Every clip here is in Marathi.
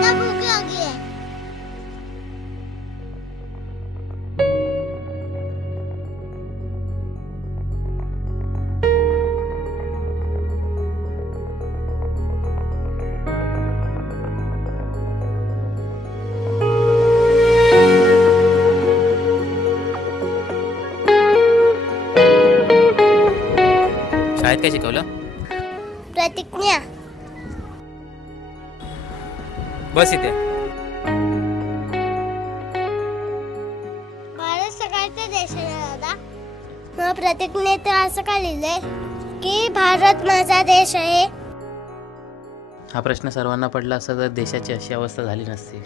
दादा भूख लगी है। शाळेत काय शिकवलं? प्रतिज्ञा। बस इथे। भारत सगळ्यांचा देश आहे दादा। मग प्रतिज्ञेत असं का लिहिलंय की भारत माझा देश आहे? हा प्रश्न सर्वांना पडला असता तर देशाची अशी अवस्था झाली नसती।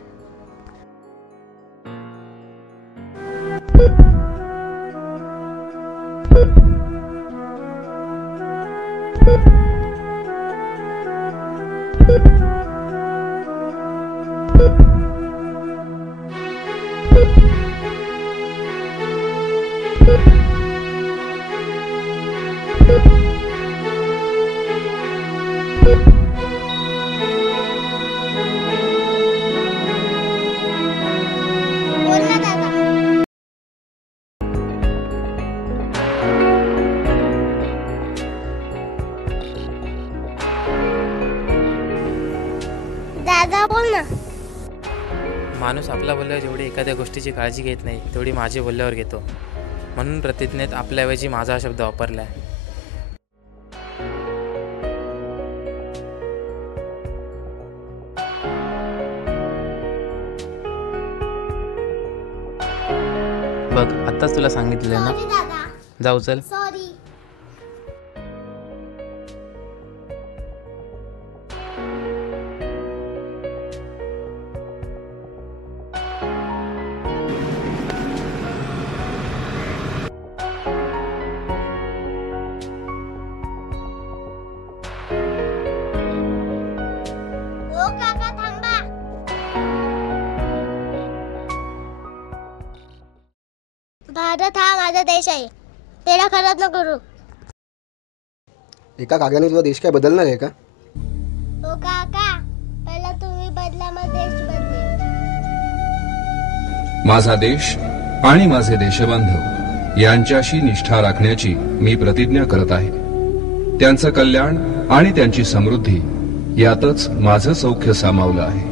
बोल ना दादा। दादा बोल ना। माणूस आपल्या बोलल्यावर जेवढी एखाद्या गोष्टीची काळजी घेत नाही तेवढी माझ्या बोलल्यावर घेतो, म्हणून प्रतिज्ञेत आपल्याऐवजी माझा हा शब्द वापरलाय। बघ, आत्ताच तुला सांगितलं ना, सॉरी दादा, जाऊ चल। सॉरी। ओ काका थांबा। भारत हा माझा देश आहे, तेरा खराब न करू। एका कागदाने तुझा देश काय बदलणार आहे का? ओ काका, पहिला तुम्ही बदला मग देश बदलेल। माझा देश आणि माझे देशबांधव यांच्याशी निष्ठा राखण्याची मी प्रतिज्ञा करत आहे। त्यांचं कल्याण आणि त्यांची समृद्धी यातच माझं सौख्य सामावलं आहे।